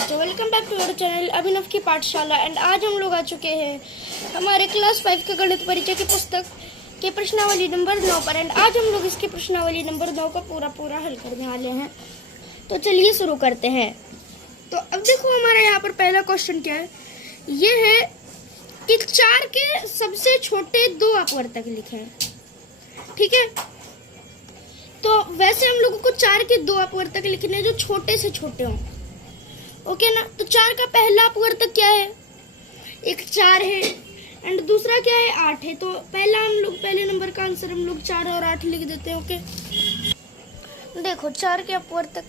बच्चों, welcome back to our channel Abhinav की पाठशाला। एंड आज हम लोग आ चुके हैं हमारे क्लास 5 के गणित परिचय की पुस्तक के प्रश्नावली नंबर 9 पर। एंड आज हम लोग इसकी प्रश्नावली नंबर 9 का पूरा हल करने वाले हैं। तो चलिए शुरू करते हैं। तो अब देखो हमारा यहाँ पर पहला क्वेश्चन क्या है। ये है कि 4 के सबसे छोटे 2 अपवर्तक लिखे हैं। ठीक है, तो वैसे हम लोगों को 4 के 2 अपवर्तक लिखने हैं जो छोटे से छोटे हों। ओके ना। तो 4 का पहला अपवर्तक क्या है, एक 4 है एंड दूसरा क्या है 8 है। तो पहले नंबर का आंसर हम लोग 4 और 8 लिख देते हैं। ओके, देखो 4 के अपवर्तक,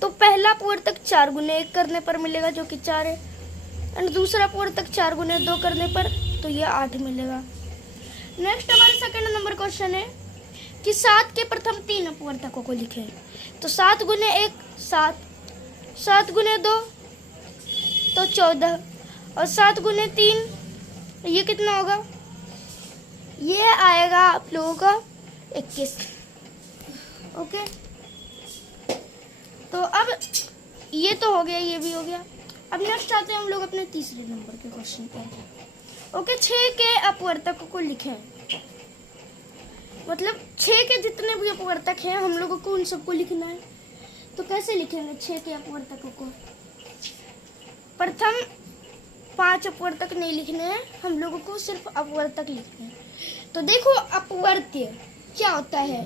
तो पहला अपवर्तक 4 गुने 1 करने पर मिलेगा जो कि 4 है, एंड दूसरा अपवर्तक 4 गुने 2 करने पर तो ये 8 मिलेगा। नेक्स्ट हमारा सेकंड नंबर क्वेश्चन है कि 7 के प्रथम 3 अपवर्तकों को लिखें। तो 7 गुने 1 7, 7 गुने 2 तो 14, और 7 गुने 3 ये कितना होगा, ये आएगा आप लोगों का 21। ओके, तो अब ये तो हो गया, ये भी हो गया। अब नेक्स्ट आते हैं हम लोग अपने तीसरे नंबर के क्वेश्चन पर। ओके, 6 के अपवर्तकों को लिखें। मतलब 6 के जितने भी अपवर्तक हैं हम लोगों को उन सबको लिखना है। तो कैसे लिखेंगे 6 के अपवर्तकों को। प्रथम 5 अपवर्तक नहीं लिखने हैं हम लोगों को, सिर्फ अपवर्तक लिखने हैं। तो देखो अपवर्त्य क्या होता है,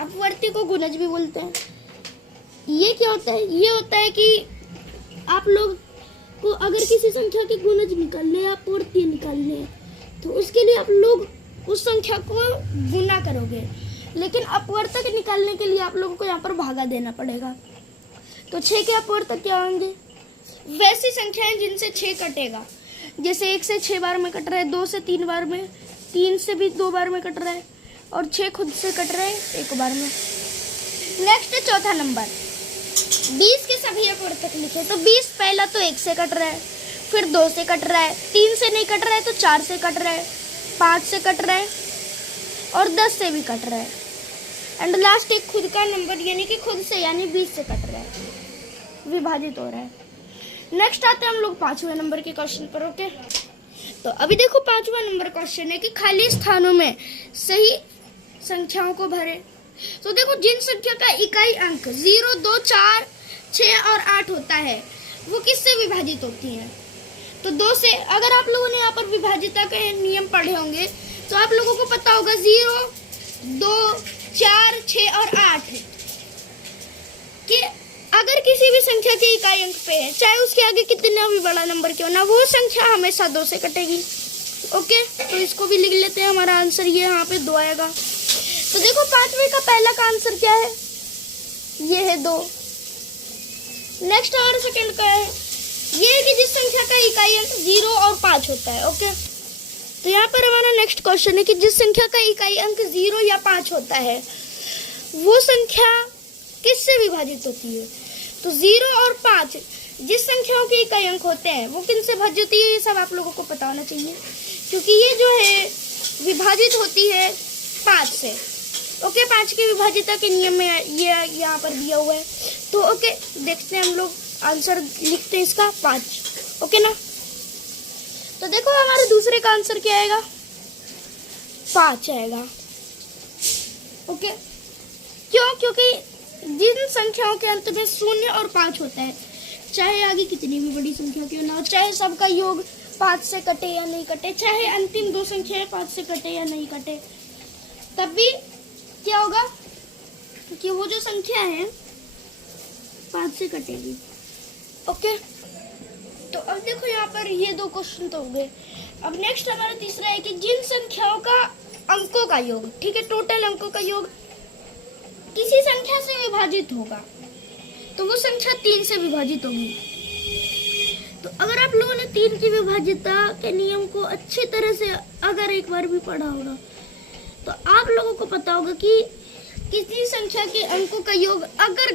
अपवर्त्य को गुणज भी बोलते हैं। ये क्या होता है, ये होता है कि आप लोग को अगर किसी संख्या के गुणज निकालने या अपवर्त्य निकालने हैं तो उसके लिए आप लोग उस संख्या को गुना करोगे, लेकिन अपवर्तक निकालने के लिए आप लोगों को यहाँ पर भागा देना पड़ेगा। तो 6 के अपवर्तक क्या होंगे, वैसी संख्याएं जिनसे 6 कटेगा। जैसे 1 से 6 बार में कट रहा है, 2 से 3 बार में, 3 से भी 2 बार में कट रहा है, और 6 खुद से कट रहा है 1 बार में। नेक्स्ट चौथा नंबर, 20 के सभी अपवर्तक लिखे। तो 20 पहला तो 1 से कट रहा है, फिर 2 से कट रहा है, 3 से नहीं कट रहा है तो 4 से कट रहा है, 5 से कट रहा है और 10 से भी कट रहा है, एंड लास्ट एक खुद का नंबर यानी कि खुद से यानी 20 से कट रहा है, विभाजित हो रहा है। नेक्स्ट आते हैं हम लोग 5वें नंबर के क्वेश्चन पर। ओके, तो अभी देखो 5वां नंबर क्वेश्चन है कि खाली स्थानों में सही संख्याओं को भरे। तो देखो जिन संख्या का इकाई अंक 0, 2, 4, 6 और 8 होता है वो किससे विभाजित होती है। तो 2 से, अगर आप लोगों ने यहाँ पर विभाजिता के नियम पढ़े होंगे तो आप लोगों को पता होगा 0, 2, 4, 6 और 8 कि अगर किसी भी संख्या के इकाई अंक पे है, चाहे उसके आगे कितना भी बड़ा नंबर क्यों ना, वो संख्या हमेशा 2 से कटेगी। ओके, तो इसको भी लिख लेते हैं। हमारा आंसर ये यहाँ पे 2 आएगा। तो देखो 5वें का पहला का आंसर क्या है, ये है 2। नेक्स्ट हमारा सेकंड का है, ये है कि जिस संख्या का इकाई अंक 0 और 5 होता है। ओके, तो यहाँ पर हमारा नेक्स्ट क्वेश्चन है कि जिस संख्या का इकाई अंक 0 या 5 होता है वो संख्या किससे विभाजित होती है। तो 0 और 5 जिस संख्याओं के इकाई अंक होते हैं वो किनसे भाज्य होती है, ये सब आप लोगों को पता होना चाहिए, क्योंकि ये जो है विभाजित होती है 5 से। ओके, 5 की विभाजिता के नियम में ये यहाँ पर दिया हुआ है। तो ओके, देखते हैं हम लोग आंसर लिखते हैं इसका 5। ओके ना। तो देखो हमारे दूसरे का आंसर क्या आएगा, 5 आएगा। ओके, क्यों, क्योंकि जिन संख्याओं के अंत में 0 और 5 होता है, चाहे आगे कितनी भी बड़ी संख्या क्यों ना हो, चाहे सबका योग 5 से कटे या नहीं कटे, चाहे अंतिम 2 संख्याएं 5 से कटे या नहीं कटे, तब भी क्या होगा कि वो जो संख्या है 5 से कटेगी। ओके, तो अब देखो यहाँ पर ये 2 क्वेश्चन तो हो गए। अब नेक्स्ट हमारा तीसरा है कि जिन संख्याओं का अंकों का योग, ठीक है, टोटल अंकों का योग किसी संख्या से विभाजित होगा तो वो संख्या 3 से विभाजित होगी। तो अगर आप लोगों ने 3 की विभाजिता के नियम को अच्छी तरह से अगर एक बार भी पढ़ा होगा तो आप लोगों को पता होगा कि किसी संख्या के अंकों का योग अगर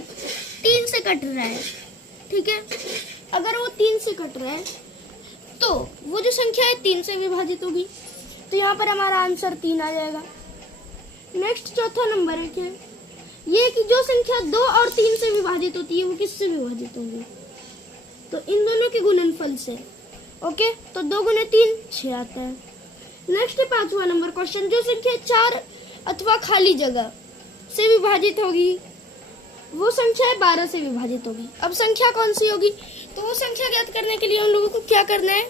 3 से कट रहा है, ठीक है, अगर वो 3 से कट रहा है तो वो जो संख्या है 3 से विभाजित होगी। तो यहाँ पर हमारा आंसर 3 आ जाएगा। नेक्स्ट चौथा नंबर है क्या, ये कि जो संख्या 2 और 3 से विभाजित होती है वो किससे विभाजित होगी। तो इन दोनों के गुणनफल से। ओके, तो 2 गुने 3 6 आता है। नेक्स्ट है 5वां नंबर क्वेश्चन। जो संख्या 4 अथवा खाली जगह से विभाजित होगी वो संख्या 12 से विभाजित होगी। अब संख्या कौन सी होगी? तो वो संख्या ज्ञात करने के लिए हम लोगों को क्या करना है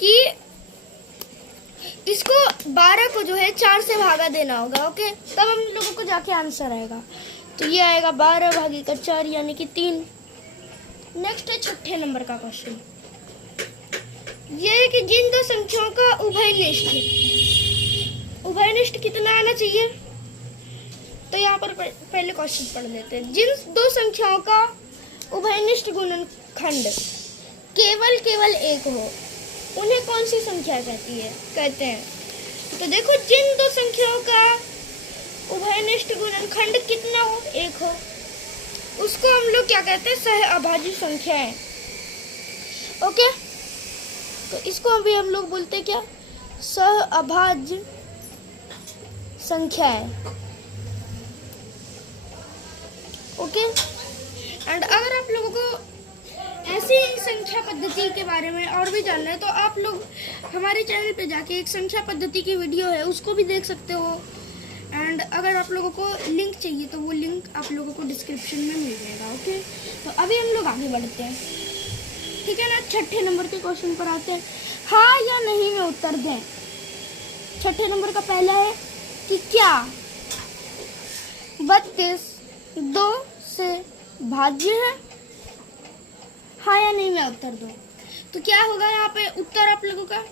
कि इसको 12 को जो है 4 से भागा देना होगा। ओके, तब हम लोगों को जाके आंसर आएगा। तो ये आएगा 12 भागी का 4 यानी कि 3। नेक्स्ट है 6ठे नंबर का क्वेश्चन। ये है कि जिन दो संख्याओं का उभयनिष्ठ कितना आना चाहिए? तो यहाँ पर पहले क्वेश्चन पढ़ लेते हैं। जिन दो संख्याओं का उभयनिष्ठ गुणनखंड केवल एक हो उन्हें कौन सी संख्या कहते हैं? तो देखो, जिन दो संख्याओं का उभयनिष्ठ गुणनखंड कितना हो, एक हो, उसको हम लोग क्या कहते हैं? सहअभाज्य संख्या है। ओके, तो इसको अभी हम लोग बोलते हैं क्या? सहअभाज्य संख्या है। ओके, एंड अगर आप लोगों को ऐसी संख्या पद्धति के बारे में और भी जानना है तो आप लोग हमारे चैनल पे जाके एक संख्या पद्धति की वीडियो है उसको भी देख सकते हो। एंड अगर आप लोगों को लिंक चाहिए तो वो लिंक आप लोगों को डिस्क्रिप्शन में मिल जाएगा। ओके, तो अभी हम लोग आगे बढ़ते हैं, ठीक है ना। 6ठे नंबर के क्वेश्चन पर आते हैं। हाँ या नहीं में उत्तर दें। 6ठे नंबर का पहला है कि क्या 32 2 से भाज्य है? हाँ या नहीं में उत्तर दो। तो क्या होगा यहाँ पे उत्तर आप लोगों का?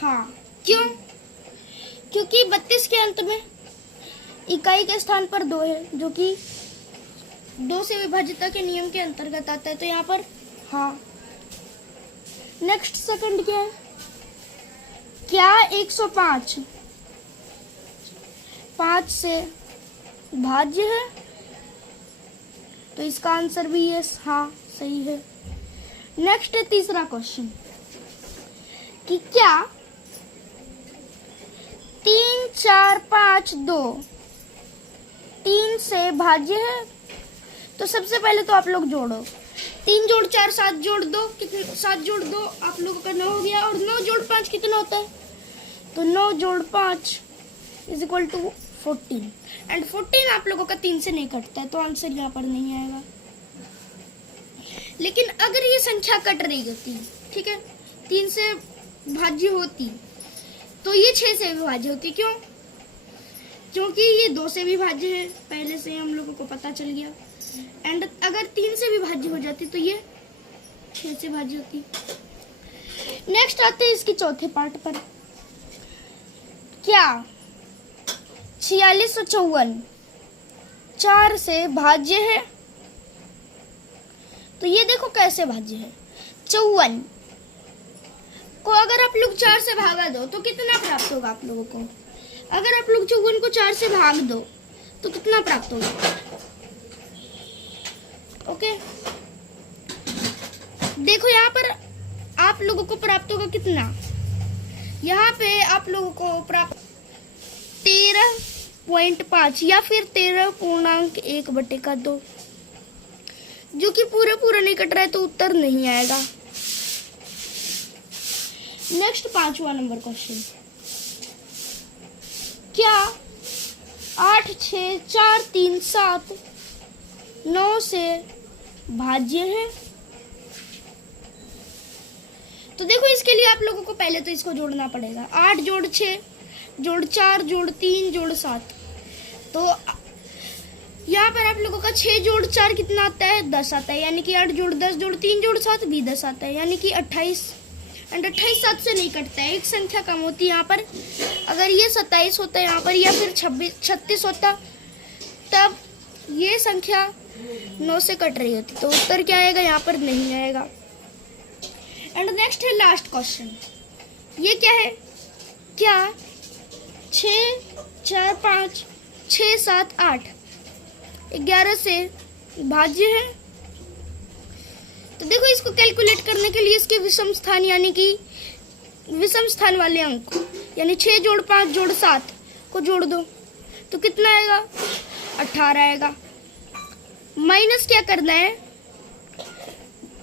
हाँ। क्यों? क्योंकि 32 के अंत में इकाई के स्थान पर 2 है जो कि 2 से विभाज्यता के नियम के अंतर्गत आता है, तो यहाँ पर हाँ। नेक्स्ट सेकंड क्या है? क्या 105 5 से भाज्य है? तो इसका आंसर भी यस, हाँ सही है। नेक्स्ट है तीसरा क्वेश्चन कि क्या 3 4 5 2 3 से भाज्य है? तो सबसे पहले तो आप लोग जोड़ो। 3 जोड़ 4 7 जोड़ 2 कितना? 7 जोड़ 2 आप लोगों का 9 हो गया। और 9 जोड़ 5 कितना होता है? तो 9 जोड़ 5 इज इक्वल टू 14। एंड 14 आप लोगों का 3 से नहीं कटता है, तो आंसर यहाँ पर नहीं आएगा। लेकिन अगर ये संख्या कट रही होती, ठीक है, 3 से भाज्य होती तो ये 6 से विभाज्य होती। क्यों? क्योंकि ये 2 से विभाज्य है, पहले से हम लोगों को पता चल गया। एंड अगर 3 से विभाज्य हो जाती तो ये 6 से भाज्य होती। नेक्स्ट आते हैं इसके चौथे पार्ट पर। क्या 4654 4 से भाज्य है? तो ये देखो कैसे भाज्य है। 54 को अगर आप लोग 4 से भागा दो तो कितना प्राप्त होगा आप लोगों को? अगर आप लोग 54 को 4 से भाग दो तो कितना प्राप्त होगा? ओके, देखो यहाँ पर आप लोगों को प्राप्त होगा कितना? यहाँ पे आप लोगों को प्राप्त 13.5 या फिर 13.1/2, जो कि पूरा नहीं कट रहा है, तो उत्तर नहीं आएगा। नेक्स्ट 5वां नंबर क्वेश्चन। क्या 8 6 4 3 7 9 से भाज्य है? तो देखो, इसके लिए आप लोगों को पहले तो इसको जोड़ना पड़ेगा। 8 जोड़ 6 जोड़ 4 जोड़ 3 जोड़ 7, तो यहाँ पर आप लोगों का 6 जोड़ 4 कितना आता है? 10 आता है। यानी कि 8 जोड़ 10 जोड़ 3 जोड़ 7 भी 10 आता है, यानी कि 28। एंड 28 7 से नहीं कटता है, एक संख्या कम होती है यहाँ पर। अगर ये 27 होता है यहाँ पर, या फिर 36 होता, तब ये संख्या 9 से कट रही होती, तो उत्तर क्या आएगा? यहाँ पर नहीं आएगा। एंड नेक्स्ट है लास्ट क्वेश्चन। ये क्या है? क्या 6 4 5 6 7 8 11 से भाज्य है? तो देखो, इसको कैलकुलेट करने के लिए इसके विषम स्थान यानी कि विषम स्थान वाले अंक यानी 6 जोड़ 5 जोड़ 7 को जोड़ दो तो कितना आएगा? 18 आएगा। माइनस क्या करना है?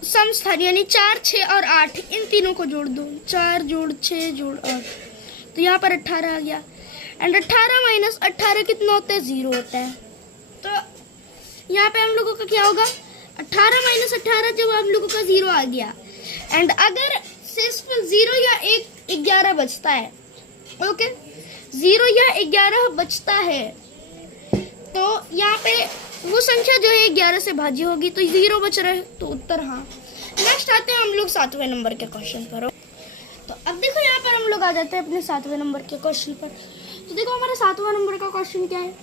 सम स्थान यानी 4, 6 और 8 इन तीनों को जोड़ दो। 4 जोड़ 6 जोड़ 8, तो यहाँ पर 18 आ गया। एंड 18 माइनस 18 कितना होता है? 0 होता है। तो यहाँ पे हम लोगों का क्या होगा? 18 माइनस 18 जब हम लोगों का 0 आ गया। एंड अगर सिर्फ 0 या 11 बचता है, ओके, 0 या 11 बचता है, तो यहाँ पे वो संख्या जो है 11 से भाज्य होगी, तो 0 बच रहा है, तो उत्तर हाँ। नेक्स्ट आते हैं हम लोग 7वें नंबर के क्वेश्चन पर। तो अब देखो यहाँ पर हम लोग आ जाते हैं अपने 7वें नंबर के क्वेश्चन पर। तो देखो हमारा 7वां नंबर का क्वेश्चन क्या है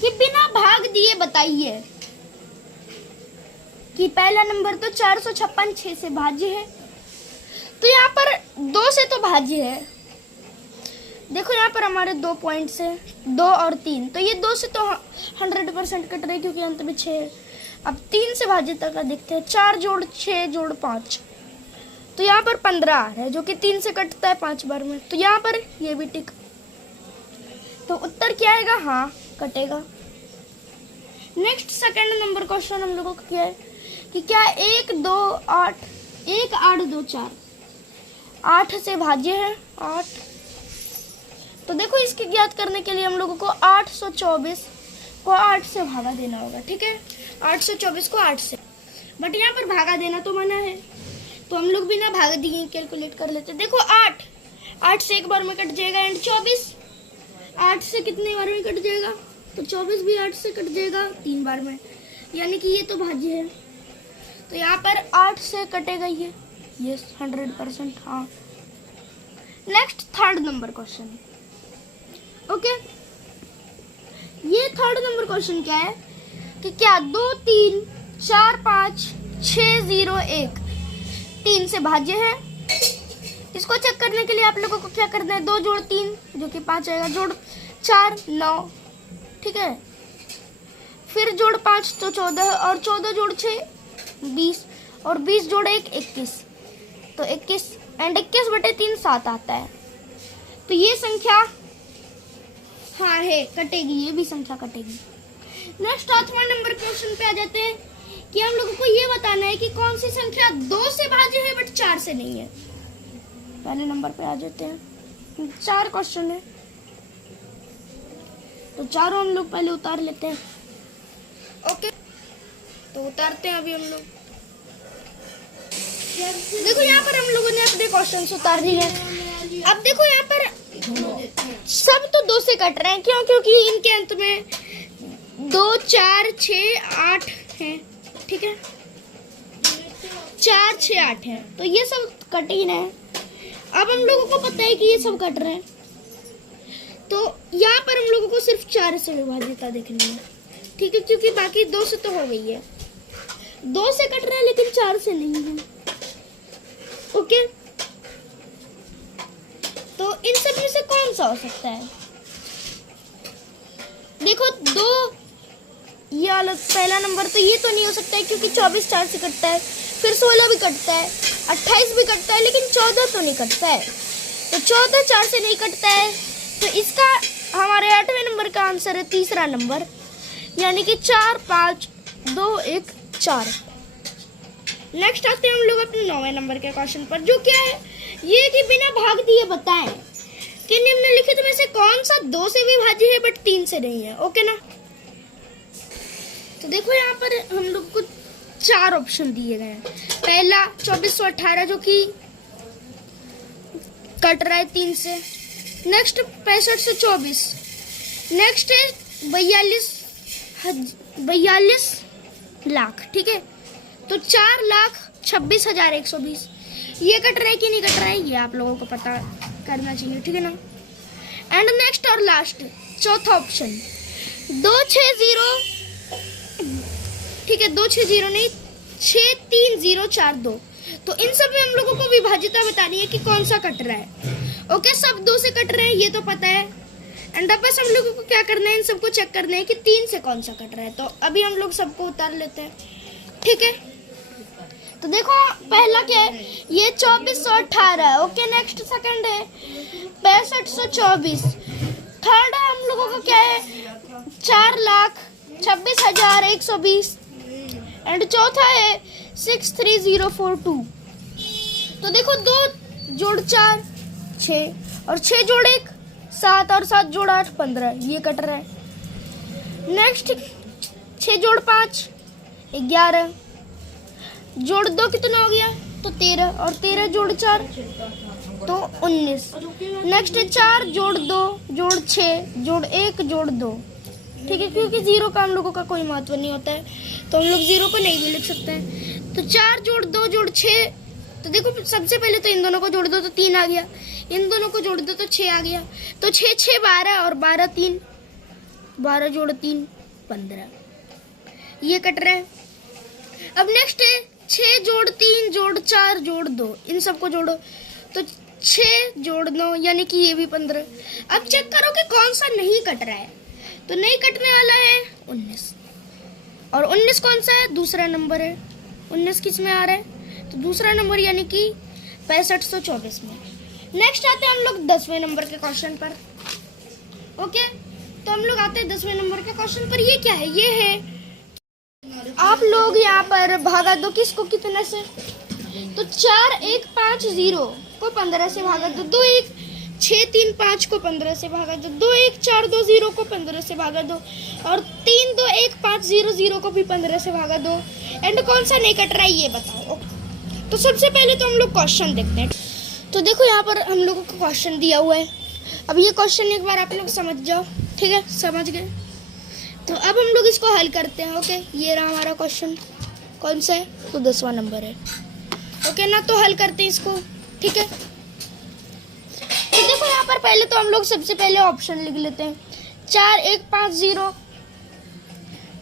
कि बिना भाग दिए बताइए कि पहला नंबर तो 456 6 से भाज्य है, तो यहाँ पर 2 से तो भाज्य है। देखो यहाँ पर हमारे 2 पॉइंट्स है, 2 और 3, तो ये 2 से तो 100% कट रहे क्योंकि अंत में 6 है। अब 3 से भाज्यता का देखते हैं। 4 जोड़ 6 जोड़ 5, तो यहाँ पर 15 आ रहा है जो कि 3 से कटता है 5 बार में, तो यहाँ पर ये भी टिक। तो उत्तर क्या आएगा? हाँ, कटेगा। नेक्स्ट सेकंड नंबर क्वेश्चन हम लोगों का क्या है कि क्या 1 2 8 1 8 2 4 8 से भाज्य है 8। तो देखो इसके ज्ञात करने के लिए हम लोगों को 824 को 8 से भागा देना होगा, ठीक है। 824 को 8 से, बट यहाँ पर भागा देना तो मना है, तो हम लोग बिना भाग दिए कैलकुलेट कर लेते। देखो 8 से एक बार में कट जाएगा। एंड 24 8 से कितने बार में कट जाएगा? तो 24 भी 8 से कट जाएगा 3 बार में, यानी कि ये तो भाज्य है, तो यहाँ पर 8 से कटेगा ये। यस, 100% हाँ। Next third number question, okay. ये थर्ड नंबर क्वेश्चन क्या है कि क्या 2 3 4 5 6 0 1 3 से भाज्य है। इसको चेक करने के लिए आप लोगों को क्या करना है? 2 जोड़ 3 जो कि 5 आएगा, जोड़ 4 9, ठीक है। फिर जोड़ 5 तो 14, और 14 जोड़ 6 20, और 20 जोड़ 1 21, तो 21। एंड 21/3 7 आता है, तो ये संख्या हाँ है, कटेगी, ये भी संख्या कटेगी। नेक्स्ट 8वां नंबर क्वेश्चन पे आ जाते हैं कि हम लोगों को ये बताना है कि कौन सी संख्या 2 से भाज्य है बट 4 से नहीं है। पहले नंबर पे आ जाते हैं। 4 क्वेश्चन है, तो चारों हम लोग पहले उतार लेते हैं, ओके। तो उतारते हैं अभी हम लोग। देखो यहाँ पर हम लोगों ने अपने क्वेश्चन उतार दिए हैं। अब देखो यहाँ पर सब तो 2 से कट रहे हैं, क्यों? क्योंकि इनके अंत में 2 4 6 8 है, ठीक है। 4 6 8 है, तो ये सब कट ही रहे हैं। अब हम लोगों को पता है कि ये सब कट रहे हैं, तो यहाँ पर हम लोगों को सिर्फ 4 से विभाजित देखनी है, ठीक है, क्योंकि बाकी 2 से तो हो गई है। 2 से कट रहे हैं लेकिन 4 से नहीं है, ओके। तो इन सब में से कौन सा हो सकता है? देखो 2 ये वाला पहला नंबर तो ये तो नहीं हो सकता है, क्योंकि 24 4 से कटता है, फिर 16 भी कटता है, 28 भी कटता है, लेकिन 14 तो नहीं कटता है। तो 14 4 से नहीं कटता है, तो इसका हमारे 8वें नंबर का आंसर है तीसरा नंबर, यानी कि 4 5 2 1 4। नेक्स्ट आते हैं हम लोग अपने 9वें नंबर के क्वेश्चन पर, जो क्या है ये कि बिना भाग दिए बताएं कि निम्नलिखित में से कौन सा 2 से भी भाज्य है बट 3 से नहीं है, ओके ना। तो देखो यहाँ पर हम लोग को 4 ऑप्शन दिए गए हैं। पहला 2418 जो कि कट रहा है 3 से। नेक्स्ट 65 से 24। नेक्स्ट है 42 लाख, ठीक है। तो 4,26,120 ये कट रहा है कि नहीं कट रहा है, ये आप लोगों को पता करना चाहिए, ठीक है ना। एंड नेक्स्ट और लास्ट चौथा ऑप्शन 260, ठीक है, 260 नहीं 63042। तो इन सब में हम लोगों को विभाजिता बतानी है कि कौन सा कट रहा है, ओके। सब 2 से कट रहे हैं ये तो पता है, एंड अब बस हम लोगों को क्या करना है, इन सबको चेक करना है कि 3 से कौन सा कट रहा है। तो अभी हम लोग सबको उतार लेते हैं, ठीक है। तो देखो पहला क्या है, ये 2418 है, ओके। नेक्स्ट सेकंड है 6524। थर्ड है हम लोगों का क्या है 4,26,120। एंड चौथा है 63042। तो देखो 2 जोड़ 4 6 और 6 जोड़ 1 7 और 7 जोड़ 8 15, ये कट रहा है। नेक्स्ट 6 जोड़ 5 11, जोड़ 2 कितना हो गया तो 13, और 13 जोड़ 4 तो 19। नेक्स्ट 4 जोड़ 2 जोड़ 6 जोड़ 1 जोड़ 2, ठीक है, क्योंकि जीरो का हम लोगों का कोई महत्व नहीं होता है तो हम लोग जीरो को नहीं भी लिख सकते हैं। तो 4 जोड़ 2 जोड़ 6, तो देखो सबसे पहले तो इन दोनों को जोड़ दो तो 3 आ गया, इन दोनों को जोड़ दो तो 6 आ गया, तो 6 6 12 और 12 3, 12 जोड़ 3 15, ये कट रहा है। अब नेक्स्ट है 6 जोड़ 3 जोड़ 4 जोड़ 2, इन सबको जोड़ो तो 6 जोड़ 9 यानी कि ये भी 15। अब चेक करो कि कौन सा नहीं कट रहा है, तो नहीं कटने वाला है 19, और 19 कौन सा है, दूसरा नंबर है। 19 किस में आ रहा है, तो दूसरा नंबर यानी कि 6524 में। नेक्स्ट आते हैं हम लोग 10वें नंबर के क्वेश्चन पर। ओके, तो हम लोग आते हैं 10वें नंबर के क्वेश्चन पर। ये क्या है, ये है आप लोग यहाँ पर भागा दो किसको कितने से, तो 4 1 5 0 को 15 से भागा दो, 2 1 6 3 5 को 15 से भागा दो, 2 1 4 2 0 को 15 से भागा दो, और 3 2 1 5 0 0 को भी 15 से भागा दो। एंड कौन सा नहीं कट रहा है ये बताओ। तो सबसे पहले तो हम लोग क्वेश्चन देखते हैं। तो देखो यहाँ पर हम लोगों को क्वेश्चन दिया हुआ है। अब ये क्वेश्चन एक बार आप लोग समझ जाओ, ठीक है, समझ गए। तो अब हम लोग इसको हल करते हैं। ओके, ये रहा हमारा क्वेश्चन, कौन सा है, तो 10वां नंबर है। ओके ना, तो हल करते हैं इसको, ठीक है। तो देखो यहाँ पर पहले तो हम लोग सबसे पहले ऑप्शन लिख लेते हैं, 4 1 5 0।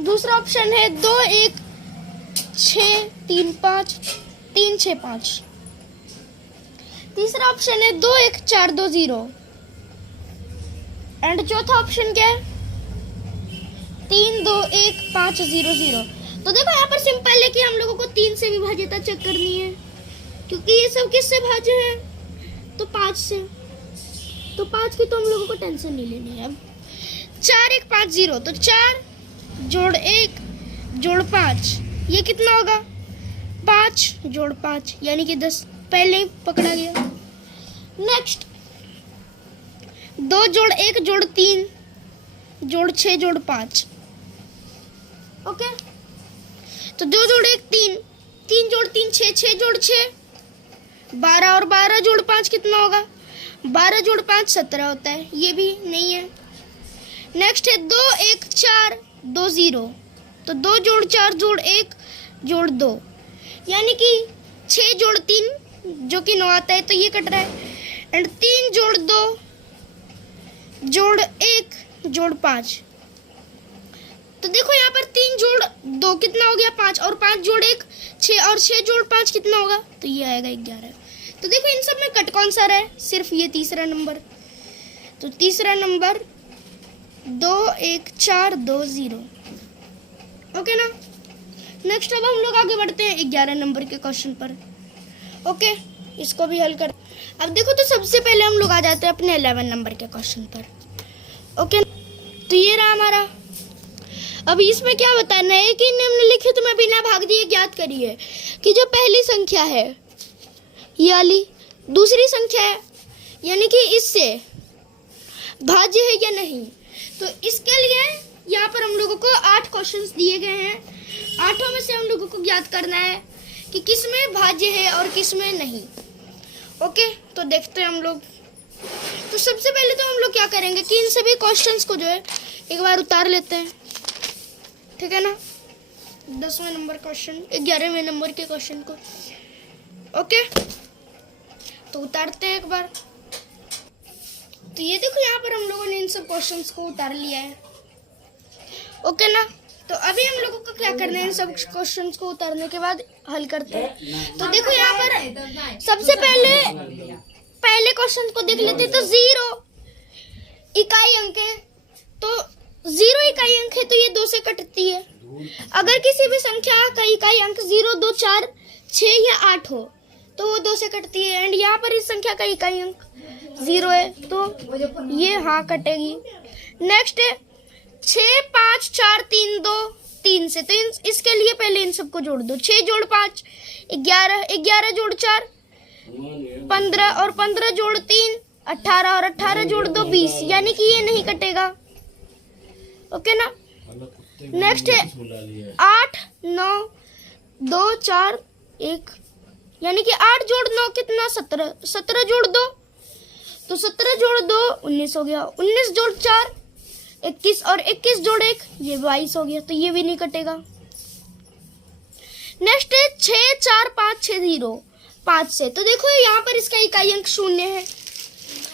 दूसरा ऑप्शन है 2 1 6 3 5 3 6 5। तीसरा ऑप्शन है 2 1 4 2 0। एंड चौथा ऑप्शन क्या है, 3 2 1 5 0 0। तो देखो यहाँ पर सिंपल है कि हम लोगों को 3 से विभाज्यता चेक करनी है, क्योंकि ये सब किससे भाज्य है, तो 5 से, तो 5 की तो हम लोगों को टेंशन नहीं लेनी है। अब 4 1 5 0, तो 4 जोड़ 1 जोड़ 5, ये कितना होगा, 5 जोड़ 5 यानी कि 10, पहले ही पकड़ा गया। नेक्स्ट 2 जोड़ 1 जोड़ 3 जोड़ 6 जोड़ 5। ओके, तो 2 जोड़ 1 3, 3 जोड़ 3 6, 6 जोड़ 6 12, और 12 जोड़ 5 कितना होगा, 12 जोड़ 5 17 होता है, ये भी नहीं है। नेक्स्ट है 2 1 4 2 0, तो 2 जोड़ 4 जोड़ 1 जोड़ 2 यानी कि 6 जोड़ 3 जो कि 9 आता है, तो ये कट रहा है। एंड 3 जोड़ 2 जोड़ 1 जोड़ 5, तो देखो यहाँ पर 3 जोड़ 2 कितना हो गया 5, और 5 जोड़ 1 6, और 6 जोड़ 5 कितना होगा, तो ये आएगा 11। तो देखो इन सब में कट कौन सा रहा है, सिर्फ ये तीसरा नंबर। तो तीसरा नंबर 2 1 4 2 0। ओके ना। नेक्स्ट अब हम लोग आगे बढ़ते हैं 11 नंबर के क्वेश्चन पर। ओके, इसको भी हल कर। अब देखो तो सबसे पहले हम लोग आ जाते हैं अपने 11 नंबर के क्वेश्चन पर। ओके, तो ये रहा हमारा। अब इसमें क्या बताना है कि निम्नलिखित में बिना भाग दिए ज्ञात करिए कि जो पहली संख्या है ये वाली दूसरी संख्या है, यानी कि इससे भाज्य है या नहीं। तो इसके लिए यहाँ पर हम लोगों को 8 क्वेश्चंस दिए गए हैं। 8 में से हम लोगों को ज्ञात करना है कि किस में भाज्य है और किस में नहीं। ओके, तो देखते हैं हम लोग। तो सबसे पहले तो हम लोग क्या करेंगे कि इन सभी क्वेश्चंस को जो है एक बार उतार लेते हैं, ठीक है ना। 10वें नंबर क्वेश्चन, 11वें नंबर के क्वेश्चन को। ओके, तो उतारते हैं एक बार। तो ये देखो यहाँ पर हम लोगों ने इन सब क्वेश्चंस को उतार लिया है। ओके ना, तो अभी हम लोगों को क्या करना है, इन सब क्वेश्चंस को उतारने के बाद हल करते हैं। तो देखो यहाँ पर सबसे पहले क्वेश्चन को देख लेते हैं। तो 0 इकाई अंक है, तो 0 इकाई अंक है, तो ये 2 से कटती है। अगर किसी भी संख्या का इकाई अंक 0 2 4 6 या 8 हो तो वो 2 से कटती है। एंड यहाँ पर इस संख्या का इकाई अंक 0 है, तो ये हाँ कटेगी। नेक्स्ट है 6 5 4 3 2 3 से, तो इसके लिए पहले इन सबको जोड़ दो। 6 जोड़ 5 11, 11 जोड़ 4 15 और 15 जोड़ 3 18 और 18 जोड़ 2 20, यानी कि ये नहीं कटेगा। ओके ना। नेक्स्ट है 8 9 2 4 1, यानी कि 8 जोड़ 9 कितना 17, 17 जोड़ 2 तो 17 जोड़ 2 19 हो गया। 19 जोड़ 4 21 और 21 जोड़ 1 ये 22 हो गया, तो ये भी नहीं कटेगा। नेक्स्ट है 6 4 5 6 0 5 से, तो देखो यहाँ पर इसका इकाई अंक 0 है।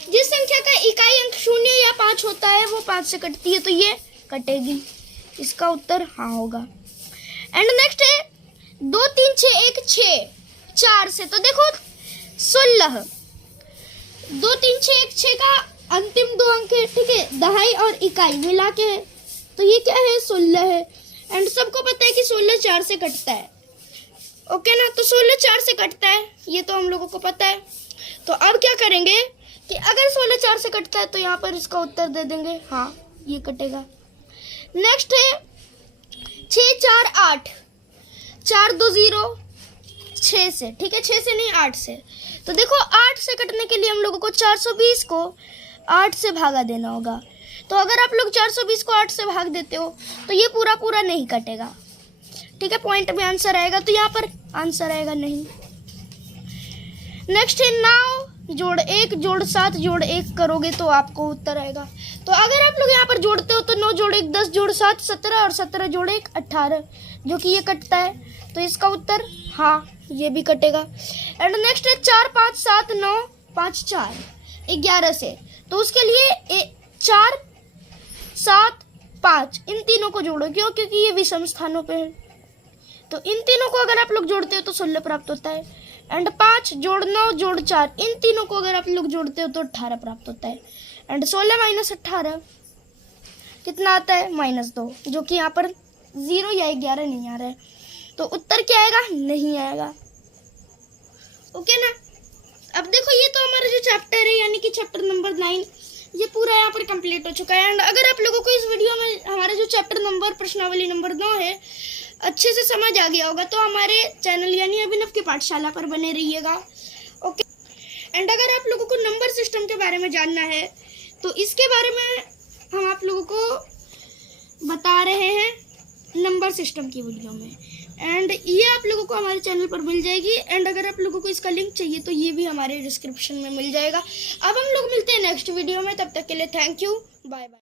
जिस संख्या का इकाई अंक 0 या 5 होता है वो 5 से कटती है, तो ये कटेगी। इसका उत्तर हाँ होगा। एंड नेक्स्ट है 2 3 6 1 6 4 से, तो देखो 16 2 3 6 1 6 का अंतिम 2 अंक है, ठीक है, दहाई और इकाई मिला के है, तो ये क्या है 16 है। एंड सबको पता है कि 16 4 से कटता है। ओके ना, तो 16 4 से कटता है, ये तो हम लोगों को पता है। तो अब क्या करेंगे कि अगर 16 4 से कटता है तो यहाँ पर इसका उत्तर दे देंगे, हाँ ये कटेगा। नेक्स्ट है 6 4 8 4 2 0 6 से, ठीक है, 6 से नहीं 8 से। तो देखो 8 से कटने के लिए हम लोगों को 420 को 8 से भागा देना होगा। तो अगर आप लोग 420 को 8 से भाग देते हो तो ये पूरा पूरा नहीं कटेगा, ठीक है, पॉइंट में आंसर आएगा, तो यहाँ पर आंसर आएगा नहीं। नेक्स्ट है 9 जोड़ 1 जोड़ 7 जोड़ 1 करोगे तो आपको उत्तर आएगा। तो अगर आप लोग यहाँ पर जोड़ते हो तो 9 जोड़ 1 10 जोड़ 7 17 और 17 जोड़ 1 18, जो कि ये कटता है, तो इसका उत्तर हाँ ये भी कटेगा। एंड नेक्स्ट है 4 5 7 9 5 4 11 से, तो उसके लिए 4 7 5 इन तीनों को जोड़ो, क्यों, क्योंकि ये विषम स्थानों पे है, तो इन तीनों को अगर आप लोग जोड़ते हो तो 16 प्राप्त होता है। एंड 5 जोड़ 9 जोड़ 4 इन तीनों को अगर आप लोग जोड़ते हो तो 18 प्राप्त होता है। एंड 16 माइनस 18 कितना आता है -2, जो कि यहाँ पर 0 या 11 नहीं आ रहा है, तो उत्तर क्या आएगा, नहीं आएगा। ओके ना। अब देखो ये तो हमारा जो चैप्टर है यानी कि चैप्टर नंबर 9 ये पूरा यहाँ पर कंप्लीट हो चुका है। एंड अगर आप लोगों को इस वीडियो में हमारा जो चैप्टर नंबर प्रश्नावली नंबर 9 है अच्छे से समझ आ गया होगा तो हमारे चैनल यानी अभिनव की पाठशाला पर बने रहिएगा। ओके। एंड अगर आप लोगों को नंबर सिस्टम के बारे में जानना है तो इसके बारे में हम आप लोगों को बता रहे हैं नंबर सिस्टम की वीडियो में, एंड ये आप लोगों को हमारे चैनल पर मिल जाएगी। एंड अगर आप लोगों को इसका लिंक चाहिए तो ये भी हमारे डिस्क्रिप्शन में मिल जाएगा। अब हम लोग मिलते हैं नेक्स्ट वीडियो में, तब तक के लिए थैंक यू, बाय बाय।